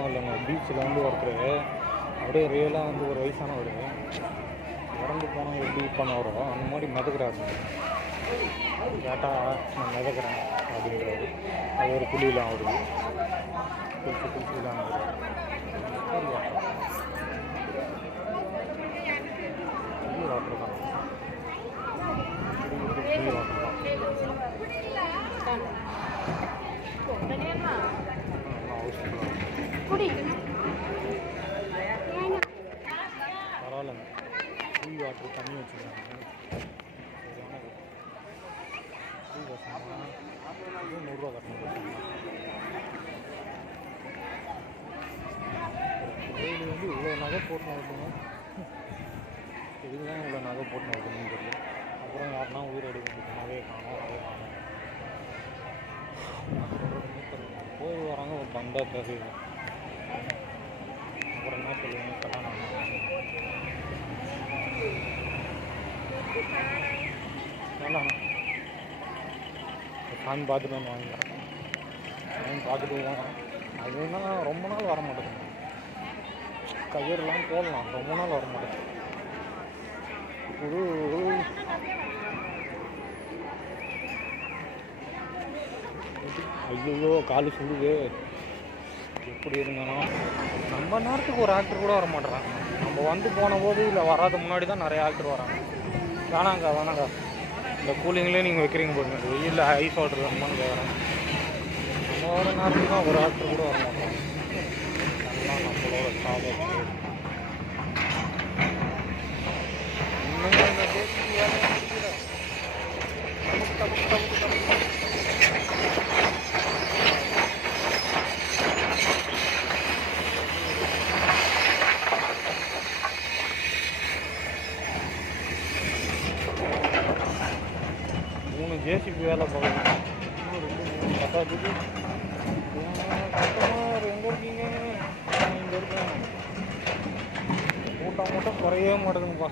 இல்லைங்க பீச்சில் வந்து ஒருத்தர் அப்படியே ரியலாக வந்து ஒரு வயசானவர் இறந்து போனால் எப்படி பண்ணுவாரோ அந்த மாதிரி மிதக்கிறாரு. கேட்டால் நான் மிதக்கிறேன் அப்படின்றாரு. அது ஒரு புள்ளிலாம் அவருக்கு குளிச்சு குளிச்சுலாம் வாட்டர் தான். வாட்டர் தான். பரவாயில்ல. குடி வாட்டர் தண்ணி வச்சுருக்காங்க நூறுரூவா கட்டணும் கோயில் வந்து இவ்வளோ நகை போட்டு நடக்கணும் இதுதான் இவ்வளோ நகை போட்டு நடக்கணும்னு தெரியல அப்புறம் யாருன்னா உயிர் எடுக்க நகையை காணும் அதே காணும் கோயில் வராங்க ஒரு பந்தா தெரியுது அப்புறம் என்ன சொல்லுவீங்க சாமி பார்த்துட்டு வந்து வாங்கிக்கிறேன் சாமி பார்த்துட்டு தான் அதுனா ரொம்ப நாள் வர மாட்டேங்குது கயிறுலாம் போடலாம் ரொம்ப நாள் வர மாட்டேங்குது ஒரு ஒரு ஐயோ காலு சுடுது அப்படி இருந்தாலும் நம்ம நேரத்துக்கு ஒரு ஆக்டர் கூட வர மாட்டேறாங்க நம்ம வந்து போன போது இல்லை வராத முன்னாடி தான் நிறைய ஆக்டர் வராங்க. வேணாங்க வேணாங்க. இந்த கூலிங்லேயே நீங்கள் வைக்கிறீங்க போடுங்க வெயிலில் ஐஸ் வாட்டர் வேணுமான்னு கேட்குறாங்க நம்ம வர நேரத்துக்கு தான் ஒரு ஆக்டர் கூட வர மாட்டாங்க எல்லாம் நம்மளோட சாதம் ஜேசிபி வேலை பார்க்கணும் இன்னும் ரெண்டு மூணு பத்தாதுக்கு கஸ்டமர் எங்கே இருக்கீங்க இங்கே இருக்கேன் கூட்டம் மட்டும் குறையவே மாட்டேங்குதுப்பா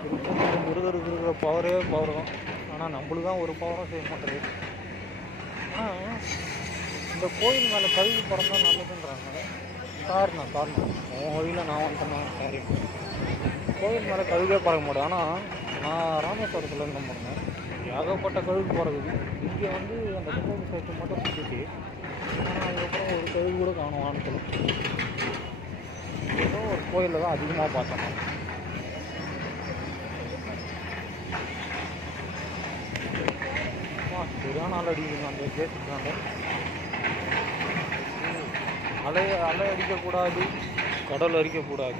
திருப்பூர் முருகருக்கு இருக்கிற பவரே பவர் தான் ஆனால் நம்மளுக்கு தான் ஒரு பவரும் செய்ய மாட்டேங்குது ஆனால் இந்த கோயில் மேலே கல்வி பிறந்தா நல்லதுன்றாங்க காரணம் சாரிண்ணா உன் வழியில் நான் வந்துட்டேண்ணா சாரி கோவில் மேலே கழுகே பறக்க மாட்டேன் ஆனால் நான் ராமேஸ்வரத்தில் இருந்த போனேன் ஏகப்பட்ட கழுகு போகிறதுக்கு இங்கே வந்து அந்த கும்பகோணம் சேர்த்து மட்டும் சுற்றிச்சு ஆனால் அதுக்கப்புறம் ஒரு கழுகு கூட காணும் வானத்தில் ஏதோ ஒரு கோயிலில் தான் அதிகமாக பார்த்தேன் சரியான நாள் அடிக்குதுங்க அந்த கேட்டுக்காங்க அலை அலை அடிக்கக்கூடாது கடல் அரிக்கக்கூடாது.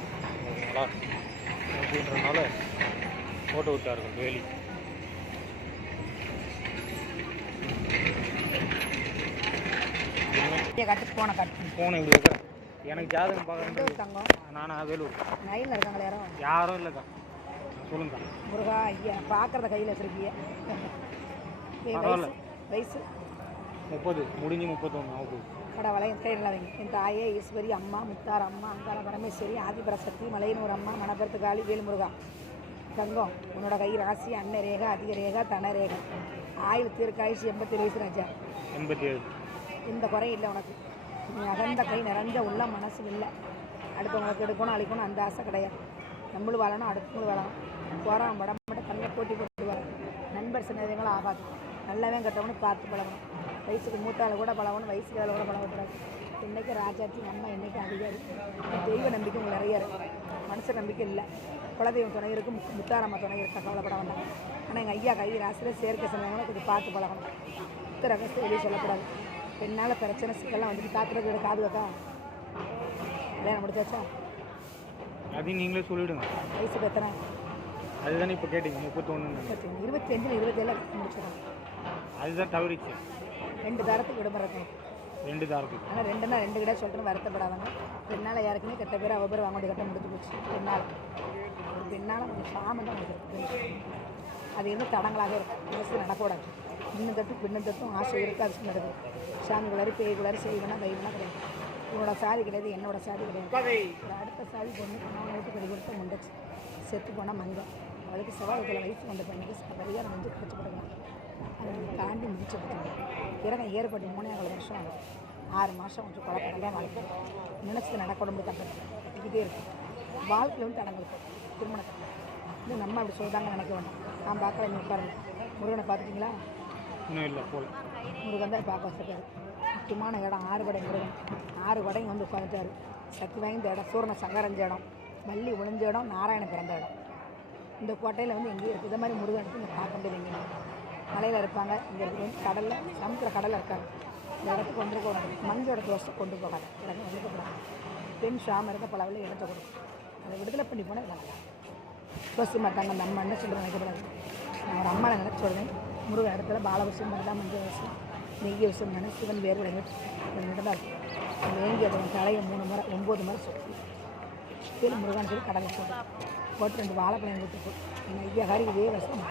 அப்படின்றனால போட்டு விட்டார்கள் வேலி. கட்டு போன கட்டு ஃபோனை இப்படி எனக்கு ஜாதகம் பார்க்குறது தங்கம்? நானா வேலூர். நைலில் இருக்காங்களே யாரும் யாரும் இல்லைக்கா. சொல்லுங்க. முருகா ஐயா பார்க்குறத கையில் வச்சிருக்கீங்க பரவாயில்ல. வயசு முப்பது. முடிஞ்சு முப்பத்தொன்று கடை வளையம் கையில் வைங்க என் தாயே ஈஸ்வரி அம்மா முத்தார் அம்மா அங்காள பரமேஸ்வரி ஆதிபரசக்தி மலையனூர் அம்மா மணப்பெருத்து காளி வேல்முருகா. தங்கம். உன்னோட கை ராசி அன்ன ரேகா அதிக ரேகா தன ரேகா. ஆயுள் தீர்க்காயுசு எண்பத்தி வயசு ராஜா எண்பத்தி ஏழு. எந்த குறையும் இல்லை உனக்கு. நீ அகந்த கை நிறைஞ்ச உள்ள மனசு இல்லை. அடுத்தவங்களுக்கு எடுக்கணும் அழிக்கணும் அந்த ஆசை கிடையாது. நம்மளும் வாழணும் அடுத்தவங்களும் வாழணும். போகிறான் படம் மட்டும் கண்ணை போட்டி போட்டுவாங்க நண்பர் சின்னதுங்களும் ஆகாது. நல்லவன் கெட்டவனு பார்த்து பழகணும். வயசுக்கு மூத்தாள் கூட பழகணும் வயசுக்கு கூட பழகக்கூடாது. இன்னைக்கு ராஜாத்தி நம்ம இன்னைக்கு அதிகாரி. தெய்வ நம்பிக்கை உங்களுக்கு நிறைய இருக்கு. மனுஷ நம்பிக்கை இல்லை. குலதெய்வம் துணை இருக்கு முத்து- முத்தாரம்மா துணை இருக்கா கவலைப்பட வேண்டாம். ஆனால் எங்கள் ஐயா கை ராசியில் சேர்க்கை சொன்னவங்களும் கொஞ்சம் பார்த்து பழகணும். புத்த ரகசியம் வெளியே சொல்லக்கூடாது. பெண்ணால் பிரச்சனை சிக்கல்லாம் வந்துட்டு காத்துறது காது வைக்கா? கல்யாணம் முடிச்சாச்சா? அதையும் நீங்களே சொல்லிவிடுங்க வயசுக்கு எத்தனை? அதுதானே இப்போ கேட்டீங்க முப்பத்தொன்று இருபத்தி இருபத்தி அஞ்சில் இருபத்தேழு முடிச்சிடும் அதுதான் தவறிச்சு. ரெண்டு தாரத்துக்கு விடுமுறை ரெண்டு தாரத்துக்கு ஆனால் ரெண்டுனா ரெண்டு கிட்ட சொல்லிட்டு வருத்தப்படாதாங்க. பெண்ணால் யாருக்குமே கெட்ட பேர் அவ பேர் வாங்க கட்ட முடிஞ்சு போச்சு. பெண்ணால். ஒரு பெண்ணால் கொஞ்சம் சாமி தான் அது இன்னும் தடங்களாக இருக்கும். அரசு நடக்கூடாது இன்னும் தட்டும் பின்னும் தட்டும் ஆசை இருக்காது நடக்குது சாமி குளாரி பேய் குளாரி செய்வனா கைவனா கிடையாது. உன்னோட சாதி கிடையாது என்னோட சாதி கிடையாது. அடுத்த சாதி பொண்ணு நான் நைட்டு கடி கொடுத்து முண்டச்சு. செத்து போனால் மங்க அதுக்கு செவ்வாய்க்கிழமை வயசு கொண்ட பெண்ணுக்கு பரிகாரம் வந்து கொடுக்கலாம் அதை தாண்டி முடிச்சு இறங்க ஏற்பட்டு மூணே நாலு வருஷம் ஆகும். ஆறு மாதம் கொஞ்சம் குழப்பம். தான் வாழ்க்கை. நினச்சது நடக்க உடம்பு கற்றுக்கிட்டே இருக்கும் வாழ்க்கையில் வந்து தடங்கள் இருக்கும் திருமணத்தை இது நம்ம அப்படி சொல்கிறாங்க நினைக்க வேண்டாம் நான் பார்க்கல நீ உட்காரு முருகனை பார்த்துட்டீங்களா? இன்னும் இல்லை போல். முருகன் தான் பார்க்க வச்சிருக்காரு. முக்கியமான இடம் ஆறு வடை முருகன். ஆறு வடைங்க வந்து உட்காந்துட்டாரு சக்தி வாய்ந்த இடம் சூரண சங்கரஞ்ச இடம் வள்ளி ஒளிஞ்ச இடம் நாராயண பிறந்த இடம். இந்த கோட்டையில் வந்து எங்கேயும் இருக்குது இந்த மாதிரி முருகன் எடுத்து இங்கே பார்க்க முடியல எங்கேயும் மலையில் இருப்பாங்க இங்கே இருக்குது கடலில் சமுத்திர கடலில் இருக்காங்க. இந்த இடத்துக்கு கொண்டு போகணும் இடத்துல தோசை கொண்டு போகாது. இடத்துல கொண்டு போகிறாங்க பெண் ஷாம் இருக்க பல வழி இடத்த கொடுக்கும். அதை விடுதலை பண்ணி போனால் நல்லா யோசிச்சு மாட்டாங்க அம்மா என்ன சொல்கிறது நினைக்கக்கூடாது நான் ஒரு அம்மாவை நினச்சி சொல்கிறேன் முருகன் இடத்துல பாலவசம் மருதா மஞ்சள் வசம் நெய்ய விஷம் மன சிவன் வேறு விளங்கிட்டு தான் இருக்கும். அந்த வேங்கி அதன் தலையை மூணு முறை ஒம்பது முறை சொல்லி கீழே முருகன் சொல்லி கடலை போட்டு போட்டு ரெண்டு வாழைப்பழம் கொடுத்து போட்டு எங்கள் ஐயா காரி இதே விஷம்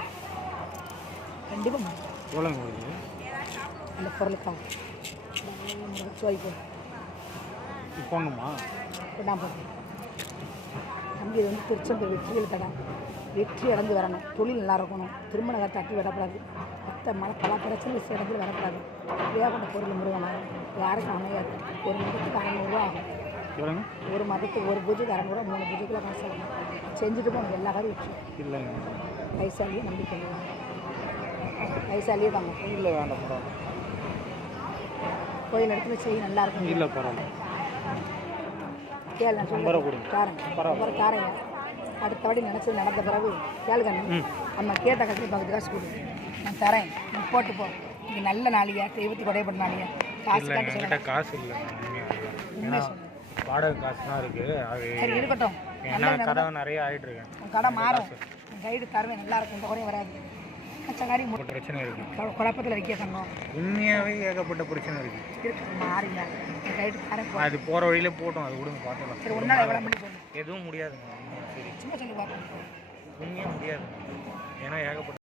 கண்டிப்பாக மாட்டோம் எவ்வளோங்க வருது அந்த சோய் போட்டு இப்போ நான் போட்டேன் தம்பி இது வந்து திருச்செந்தூர் வெற்றியில் கடை வெற்றி அடைஞ்சு வரணும். தொழில் நல்லா இருக்கணும். திருமண காலத்தை தட்டி விடக்கூடாது மற்ற மழை பல பிரச்சனை இடத்துல வரக்கூடாது இப்படியா கொண்ட பொருள் முருகனாக யாருக்கும் அமையாது. ஒரு மதத்துக்கு அறநூறுவா ஆகும். ஒரு மதத்துக்கு ஒரு பூஜைக்கு அறநூறுவா மூணு பூஜைக்குள்ள காசு ஆகும் செஞ்சுட்டு போகணும் எல்லா காரையும் வெற்றி. இல்லைங்க. கைசாலியே நம்பி கைசாலியே தாங்க இல்லை வேண்டாம் பரவாயில்ல கோயில் இடத்துல செய் நல்லா இருக்கும். இல்லை பரவாயில்ல. கேளு நான் கொடுங்க. காரங்க. நம்பர் காரங்க. அடுத்த வாட்டி நினச்சது நடந்த பிறகு கேளுங்க. நம்ம கேட்ட கட்டி பக்கத்து காசு கொடு. நான் தரேன். நீ போட்டு போ. இது நல்ல நாளியா? தெய்வத்தி கொடையப்பட்ட நாளியா? காசு காட்டி காசு இல்லை வாடகை காசு தான் இருக்குது அது சரி இருக்கட்டும். கடை நிறைய ஆகிட்டு இருக்கேன் கடை மாறும். கைடு தருவேன் நல்லா இருக்கும். இந்த குறையும் வராது. பிரச்சனை இருக்குது குழப்பத்தில் வைக்க தங்கம். உண்மையாகவே ஏகப்பட்ட பிரச்சனை இருக்குது இருக்கு மாறிங்க. அது போகிற வழியிலே போட்டோம் அது விடுங்க பார்த்துக்கலாம் சரி ஒன்றால் எவ்வளோ மணி எதுவும் முடியாதுங்க உண்மையா சரி. சும்மா சொல்லி பார்ப்போம் உண்மையாக முடியாது. ஏன்னா ஏகப்பட்ட